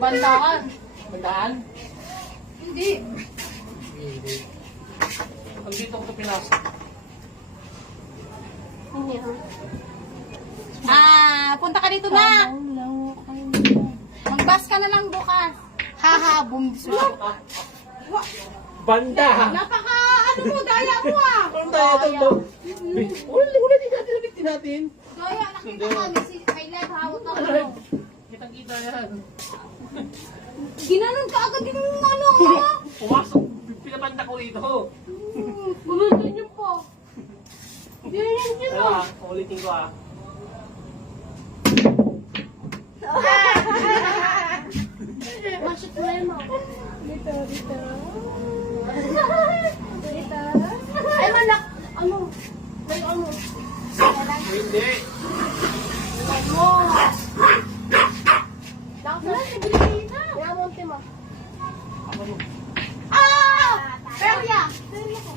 Bandaan. Bandaan? Hindi. Hindi. Ang dito ko ito pinasok. Hindi punta ka dito na. Mag-bus ka na lang bukas. Haha, bumbiso. Banda! Napaka, ano mo, daya mo ah. Ang daya daw. Wala din natin, nabitin natin. Daya, nakita kami si Kailan, hawak na ano. Kitang-kita yan. Ginanon ka agad yung ano. Pumasok, pinabanda ko rito. Gulutin niyo po. Ganyan niyo Ano na. ulitin ko ah. Masot mo yun mo. Dito. Ay, manak. Ano? May ano? Hindi. Ano? Wala, nabili na. Kaya monte mo. Ako mo. Ah! Perya! Perya ko.